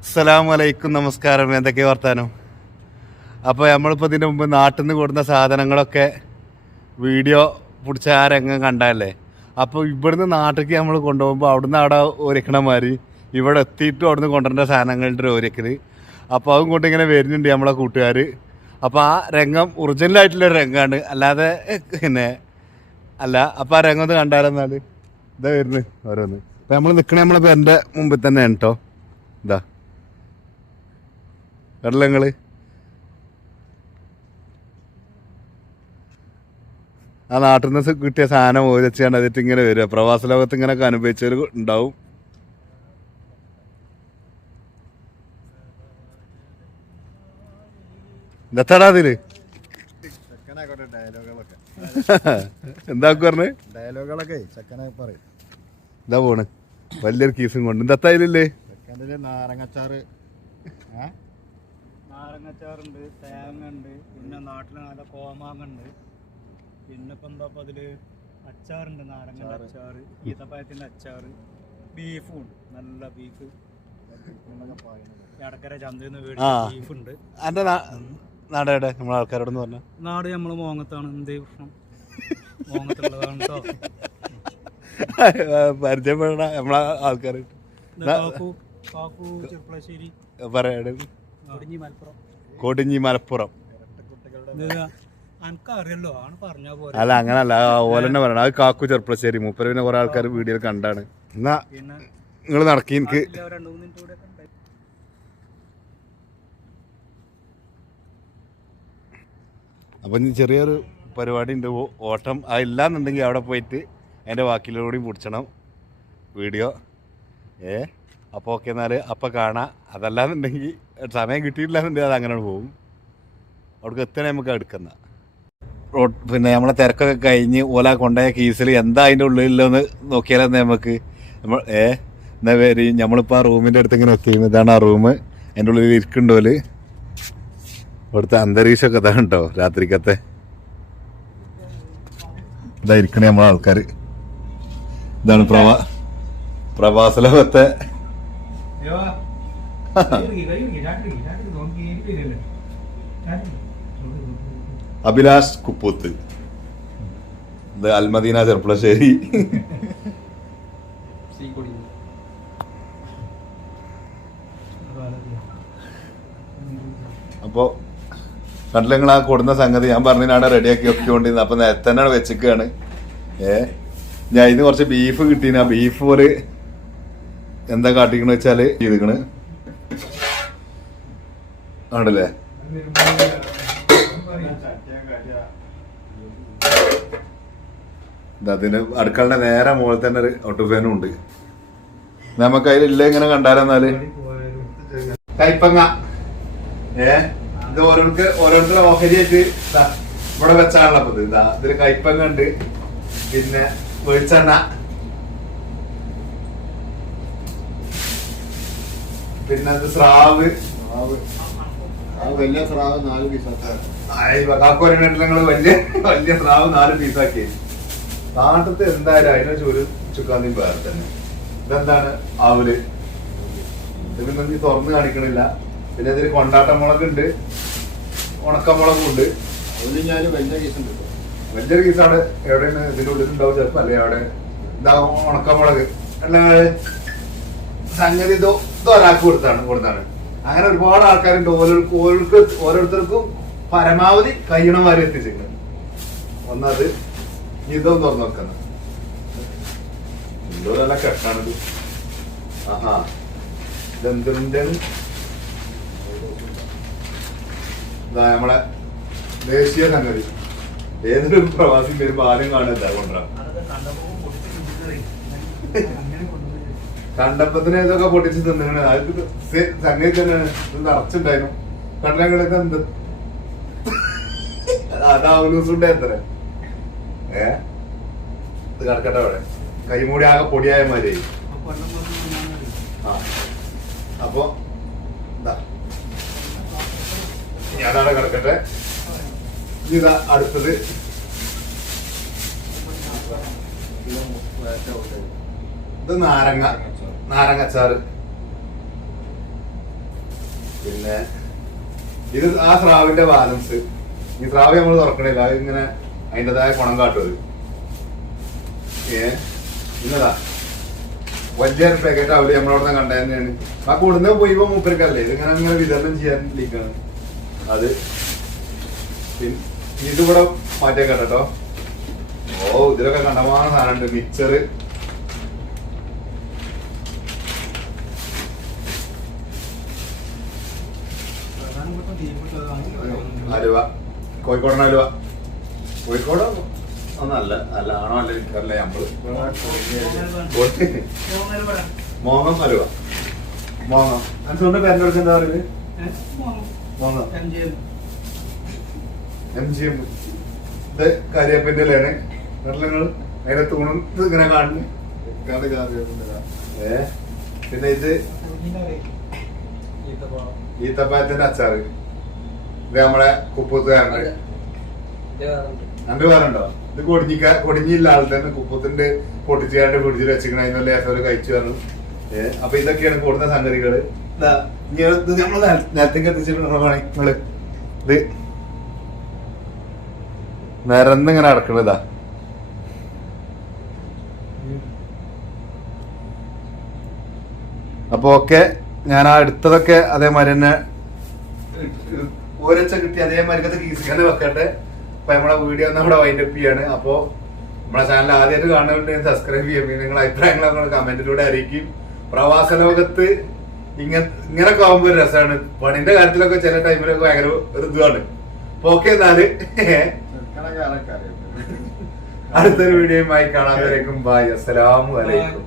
അസ്സലാമലൈക്കും, നമസ്കാരം. എന്തൊക്കെ വർത്താനം? അപ്പോൾ നമ്മളിപ്പോൾ ഇതിൻ്റെ മുമ്പ് നാട്ടിൽ നിന്ന് കൊടുക്കുന്ന സാധനങ്ങളൊക്കെ വീഡിയോ പിടിച്ച ആ രംഗം കണ്ടല്ലേ. അപ്പോൾ ഇവിടുന്ന് നാട്ടിലേക്ക് നമ്മൾ കൊണ്ടുപോകുമ്പോൾ അവിടുന്ന് അവിടെ ഒരുക്കണ മാതിരി ഇവിടെ എത്തിയിട്ടും അവിടുന്ന് കൊണ്ടുവരേണ്ട സാധനങ്ങളുടെ ഒരുക്കൽ. അപ്പോൾ അതും കൊണ്ട് ഇങ്ങനെ വരുന്നുണ്ട് നമ്മളെ കൂട്ടുകാർ. അപ്പോൾ ആ രംഗം ഒറിജിനലായിട്ടുള്ളൊരു രംഗമാണ്, അല്ലാതെ പിന്നെ അല്ല. അപ്പോൾ ആ രംഗം ഒന്ന് കണ്ടാലെന്നാൽ ഇതാ വരുന്നത് ഓരോന്ന്. അപ്പോൾ നമ്മൾ നിൽക്കണേ നമ്മളെ പേരുടെ മുമ്പിൽ തന്നെയാണ് കേട്ടോ. ഇതാ കണ്ടല്ലോ നിങ്ങൾ. ആ നാട്ടിൽ നിന്ന് കിട്ടിയ സാധനം ഓരച്ചാണ് അതിട്ട് ഇങ്ങനെ വരിക. പ്രവാസ ലോകത്ത് ഇങ്ങനെയൊക്കെ അനുഭവിച്ചവർ ഉണ്ടാവും. എന്താടാ അതില് എന്താക്കും പറഞ്ഞ് ഡയലോഗുകളൊക്കെ പറയും. എന്താ പോണ് വലിയൊരു കീസും കൊണ്ട് എന്തായില്ലേ. നാരങ്ങച്ചാറുണ്ട്, തേങ്ങ ഉണ്ട്, പിന്നെ നാട്ടിൽ നല്ല കോമാങ്ങുണ്ട്, പിന്നെ ഇപ്പം എന്താ അതില് അച്ചാറുണ്ട്, നാരങ്ങ അച്ചാറ്, ഈത്തപ്പഴത്തിൻ്റെ അച്ചാറ്, ബീഫും ഉണ്ട്, നല്ല ബീഫ്. എടക്കര ചന്തയിൽ നിന്ന് ബീഫുണ്ട്. എൻ്റെ നാടേടെ നമ്മളെ ആൾക്കാരോട് പറഞ്ഞ നാട് നമ്മള് മോങ്ങത്താണ്. എന്തേ പ്രശ്നം? മോങ്ങത്തുള്ളതാണ് കേട്ടോ. പരിചയപ്പെടണ നമ്മളെ ആൾക്കാർ. കാക്കു ചെറുപ്പളശ്ശേരി പറയാ കൊടിഞ്ഞി മലപ്പുറം. എനിക്കറിയല്ലോ ആണ് പറഞ്ഞ പോലെ. അല്ല അങ്ങനല്ല, ഓലെന്നെ പറയണം. അത് കാക്കു ചെറുപ്പളശ്ശേരി. മൂപ്പര് പിന്നെ കുറെ ആൾക്കാർ വീഡിയോ കണ്ടാണ്. എന്നാ നിങ്ങൾ നടക്കി. എനിക്ക് അപ്പം ഇനി ചെറിയൊരു പരിപാടി ഉണ്ട്, ഓട്ടം. അതില്ലാന്നുണ്ടെങ്കിൽ അവിടെ പോയിട്ട് അതിൻ്റെ ബാക്കിലൂടെയും പിടിച്ചണം വീഡിയോ. അപ്പോൾ ഓക്കെ, എന്നാൽ അപ്പം കാണാം. അതല്ലാന്നുണ്ടെങ്കിൽ സമയം കിട്ടിയിട്ടില്ലാന്നുണ്ടെങ്കിൽ അത് അങ്ങനെ പോകും. അവിടേക്ക് എത്തണേ നമുക്ക് എടുക്കുന്ന പിന്നെ നമ്മളെ തിരക്കൊക്കെ കഴിഞ്ഞ് ഓല കൊണ്ടുപോയ കീസിൽ എന്താ അതിൻ്റെ ഉള്ളിലെന്ന് നോക്കിയാലെന്ന് നമുക്ക് എന്താ പേര്. നമ്മളിപ്പോൾ ആ റൂമിൻ്റെ അടുത്ത് ഇങ്ങനെ എത്തിയിരുന്നു. ഇതാണ് ആ റൂം. അതിൻ്റെ ഉള്ളിൽ ഇരിക്കണ്ടോല്. ഇവിടുത്തെ അന്തരീക്ഷമൊക്കെ ഇതാണ് കേട്ടോ രാത്രിക്കത്തെ. ഇതാ ഇരിക്കണേ നമ്മളെ ആൾക്കാർ. ഇതാണ് പ്രവാസ ലോകത്തെ അഭിലാഷ് കുപ്പൂത്ത്. ഇത് അൽമദീന ചെർപ്പളശ്ശേരി. അപ്പോൾ കണ്ടില്ല നിങ്ങൾ ആ കൊടുന്ന സംഗതി. ഞാൻ പറഞ്ഞാണ് റെഡിയാക്കി ഒക്കെ കൊണ്ടിരുന്നത്. അപ്പം നേരത്തെ തന്നെയാണ് വെച്ചിക്കുകയാണ്. ഞാൻ ഇതിന് കുറച്ച് ബീഫ് കിട്ടീന്. ആ ബീഫ് ഒരു എന്താ കാട്ടിക്കണെന്ന് വെച്ചാൽ ചെയ്തിക്കണ് ആണല്ലേ. അതിന് അടുക്കളയുടെ നേരെ മുകളിൽ തന്നെ ഒരു ഒട്ടുഫാനും ഉണ്ട്. നമുക്ക് അതിലില്ല ഇങ്ങനെ കണ്ടാലെന്നാല് കൈപ്പങ്ങ. ഇത് ഓരോരുത്തരുടെ ഓഹരിയായിട്ട് ഇവിടെ വെച്ചാണുള്ളത്. ഇതാ ഇതില് കൈപ്പങ്ങ ഉണ്ട്, പിന്നെ വെളിച്ചെണ്ണ, പിന്നെ അത് സ്രാവ്. വലിയ സ്രാവ് 4 പീസാക്കി. കാക്കോരങ്ങള് വലിയ വലിയ സ്രാവ് 4 പീസാക്കി. നാട്ടത്ത് എന്തായാലും അതിനെ ചുക്കാന്തിയും വേറെ തന്നെ. ഇതെന്താണ് ആവല്. ഇത് പിന്നെ നീ തുറന്ന് കാണിക്കണില്ല. പിന്നെ ഇതിൽ കൊണ്ടാട്ടമുളക് ഉണ്ട്, ഉണക്കമുളകും ഉണ്ട്. അതിൽ ഞാൻ വലിയ പീസുണ്ട്. വലിയൊരു പീസാണ്. എവിടെയാണ് ഇതിൻ്റെ ഉള്ളിലുണ്ടാവും ചിലപ്പോ. അല്ലെ അവിടെ ഇതാ ഉണക്കമുളക്. അല്ലാതെ സംഗതി ഒരാൾക്ക് കൊടുത്താണ്. അങ്ങനെ ഒരുപാട് ആൾക്കാരുണ്ട്. ഓരോരുത്തർക്കും പരമാവധി കഴിയണമാരെ എത്തിച്ചിട്ടുണ്ട്. ഒന്നത് ഇതും തുറന്നു വെക്കണം. എന്തോ നല്ല കെട്ടാണിത്. ആഹാ, ഇതെന്തിൻ്റെ നമ്മളെ ദേശീയ സംഗതി. ഏതൊരു പ്രവാസി വരുമ്പോ ആരും കാണില്ല കൊണ്ടുവരാം. കണ്ടപ്പത്തിന് ഇതൊക്കെ പൊട്ടിച്ച് തിന്നിങ്ങനെ അത് സംഗതി തന്നെയാണ്. ഇത് നിറച്ചുണ്ടായിരുന്നു. കണ്ടങ്ങളൊക്കെ എന്ത് അതാവലൂസുണ്ട് എത്ര. ഇത് കിടക്കട്ടെ അവിടെ. കൈമൂടി ആകെ പൊടിയായ മാതിരി. ആ അപ്പൊ ഞാനവിടെ കിടക്കട്ടെ. ഇതാ അടുത്തത് ഇത് നാരങ്ങച്ചാറ്. പിന്നെ ഇത് ആ സ്രാവിന്റെ ബാലൻസ്. ഈ സ്രാവ് നമ്മൾ തുറക്കണില്ല, അത് ഇങ്ങനെ അതിൻ്റെതായ ഗുണം കാട്ടും. ഇന്നതാ വലിയൊരു പാക്കറ്റ് അവര് നമ്മളവിടെ കണ്ടത് തന്നെയാണ്. ആ കൂടുന്ന പോയി മൂപ്പർക്കല്ലേ ഇതിങ്ങനെ ഇങ്ങനെ വിതരണം ചെയ്യാനിരിക്കാണ് അത്. ഇതിവിടെ മാറ്റിയേക്കാം കേട്ടോ. ഓ ഇതിലൊക്കെ കണ്ടമാന സാധനമുണ്ട്. മിക്സറ്, അലുവ, കോഴിക്കോടൻ അലുവ. കോഴിക്കോട് ഒന്നല്ല, അല്ല ആണോ അല്ല എനിക്കറിയില്ല. നമ്മള് മോങ്ങം അലുവ. മോങ്ങം അനുസരിച്ച് പേരിന്റെ അടുത്ത് എന്താ പറയുന്നത്? മോങ്ങം MGM. ഇത് കരിയപ്പിന്റെ ഇലയാണ്. നിങ്ങൾ അതിന്റെ തൂണും ഇങ്ങനെ കാണുന്നു. പിന്നെ ഇത് ഈത്തപ്പഴത്തിന്റെ അച്ചാറ്. ഇത് നമ്മളെ കുപ്പൂത്തുകാരൻ്റെ. രണ്ട് പേരുണ്ടോ? ഇത് കൊടിഞ്ഞില്ല ആൾ തന്നെ കുപ്പത്തിന്റെ പൊട്ടിച്ചാണ്ട് പിടിച്ചിട്ട് വെച്ചിക്കണ. അതിനുള്ള ലേസോര് കഴിച്ചു പറഞ്ഞു. അപ്പൊ ഇതൊക്കെയാണ് കൂടുന്ന സംഗതികള്. ഇത് നമ്മള് നേരത്തേക്ക് എത്തിച്ചിട്ടുള്ള നിങ്ങള് ഇത് നിരന്നിങ്ങനെ അടക്കണതാ. അപ്പൊ ഓക്കെ, ഞാൻ ആ എടുത്തതൊക്കെ അതേമാതിരി തന്നെ ഓരോ കിട്ടി അതേമാതിരി കീസിക്കാണ്ട് വെക്കട്ടെ. അപ്പൊ നമ്മളെ വീഡിയോ നമ്മുടെ വൈൻഡപ്പ് ചെയ്യാണ്. അപ്പൊ നമ്മളെ ചാനൽ ആദ്യമായിട്ട് കാണുന്നുണ്ടെങ്കിൽ സബ്സ്ക്രൈബ് ചെയ്യും. നിങ്ങളുടെ അഭിപ്രായങ്ങൾ നമ്മൾ കമന്റിലൂടെ അറിയിക്കും. പ്രവാസ ലോകത്ത് ഇങ്ങനൊക്കെ ആവുമ്പോ ഒരു രസമാണ്. പണിന്റെ കാര്യത്തിലൊക്കെ ചില ടൈമിലൊക്കെ ഭയങ്കര ഒരു ഇതാണ്. അപ്പൊ ഓക്കെ, എന്നാല് അടുത്തൊരു വീഡിയോയുമായി കാണാൻ വരേക്കും. ബൈ, അസ്സലാമു അലൈക്കും.